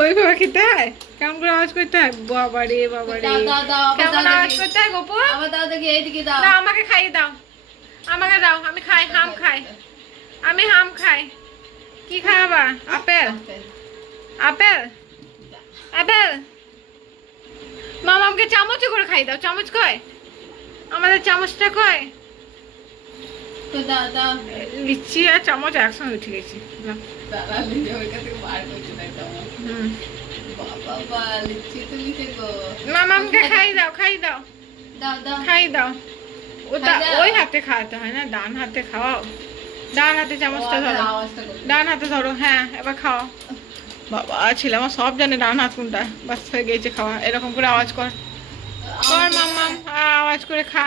ওইভাবে খেতে হয়? কেমন করে আওয়াজ করতে হয়? বাবা রে বাবা রে, কেমন আওয়াজ করতে হয় গোপু? না, আমাকে খাইয়ে দাও, আমাকে দাও, আমি খাই, হাম খাই, আমি হাম খাই। কি খাওয়াবা? আপেল? আপেল? আপেল? মামাকে চামচে করে খাই দাও। চামচ কয়? আমাদের চামচটা কয়? লিচি আর চামচ একসঙ্গে উঠে গেছি। মামাকে খাই দাও, খাই দাও, খাই দাও। ওটা ওই হাতে খাওয়াতে হয় না, ডান হাতে খাওয়াও। ডান হাতে চামচটা ধরো, ডান হাতে ধরো। হ্যাঁ, এবার খাও। বাবা, ছেলে আমার সব জানে ডান হাত কোনটা। বাস হয়ে গেছে খাওয়া। এরকম করে আওয়াজ কর, কর মাম্মাম, আওয়াজ করে খা।